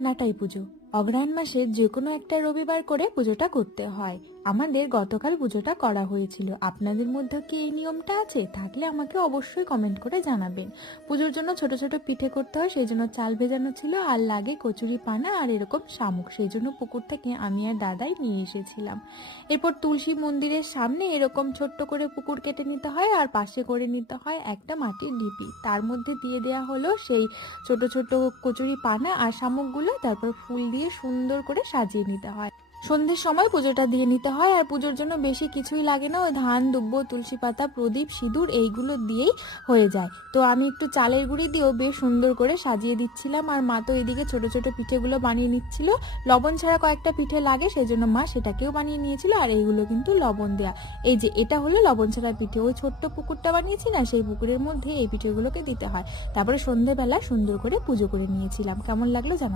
নাটাই পুজো অগ্রহায়ণ মাসের যে কোনো একটা রবিবার করে পুজোটা করতে হয়। আমাদের গতকাল পুজোটা করা হয়েছিল। আপনাদের মধ্যে কি এই নিয়মটা আছে? থাকলে আমাকে অবশ্যই কমেন্ট করে জানাবেন। পুজোর জন্য ছোট ছোট পিঠে করতে হয়, সেই জন্য চাল ভেজানো ছিল, আর লাগে কচুরি পানা আর এরকম শামুক, সেই জন্য পুকুর থেকে আমি আর দাদাই নিয়ে এসেছিলাম। এরপর তুলসী মন্দিরের সামনে এরকম ছোট্ট করে পুকুর কেটে নিতে হয়, আর পাশে করে নিতে হয় একটা মাটির ঢিপি, তার মধ্যে দিয়ে দেওয়া হলো সেই ছোট ছোট কচুরি পানা আর শামুকগুলো, তারপর ফুল দিয়ে সুন্দর করে সাজিয়ে নিতে হয়। সন্ধ্যের সময় পুজোটা দিয়ে নিতে হয়, আর পুজোর জন্য বেশি কিছুই লাগে না, ওই ধান, দুব্ব, তুলসী পাতা, প্রদীপ, সিঁদুর এইগুলো দিয়েই হয়ে যায়। তো আমি একটু চালের গুঁড়ি দিয়েও বেশ সুন্দর করে সাজিয়ে দিচ্ছিলাম, আর মা তো এদিকে ছোট ছোট পিঠেগুলো বানিয়ে নিচ্ছিল। লবণ ছাড়া কয়েকটা পিঠে লাগে, সেজন্য মা সেটাকেও বানিয়ে নিয়েছিল, আর এইগুলো কিন্তু লবণ দেয়া। এই যে এটা হলো লবণ ছাড়া পিঠে, ওই ছোট্ট পুকুরটা বানিয়েছি না, সেই পুকুরের মধ্যে এই পিঠেগুলোকে দিতে হয়। তারপরে সন্ধ্যেবেলা সুন্দর করে পুজো করে নিয়েছিলাম। কেমন লাগলো জানাবেন।